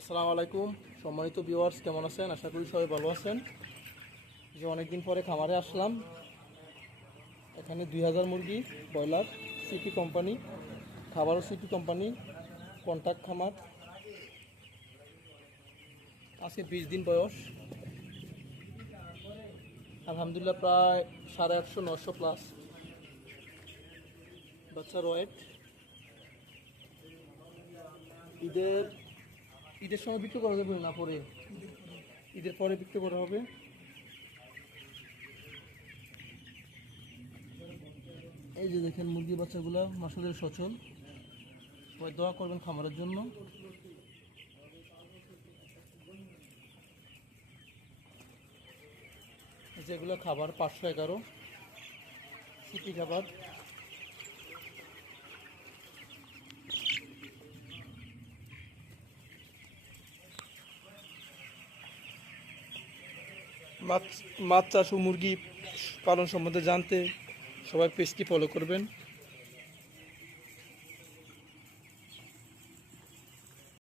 আসসালামু আলাইকুম সম্মানিত ভিউয়ার্স, কেমন আছেন? আশা করি সবাই ভালো আছেন। যে অনেকদিন পরে খামারে আসলাম। এখানে 2000 মুরগি ব্রয়লার, সিটি কোম্পানি, খাবারও সিটি কোম্পানি, কন্ট্যাক্ট খামার। আজকে 20 দিন বয়স। আলহামদুলিল্লাহ প্রায় 850-900 প্লাস বাচ্চার ওয়েট। ঈদের সময় বিক্রি করা যাবে না, পরে ঈদের পরে বিক্রি করা হবে। এই যে দেখেন মুরগি বাচ্চাগুলো মাসালের সচল। সবাই দোয়া করবেন খামারের জন্য। যেগুলো খাবার 511 সিটি খাবার। মাছ চাষ ও মুরগি পালন সম্বন্ধে জানতে সবাই পেজটি ফলো করবেন।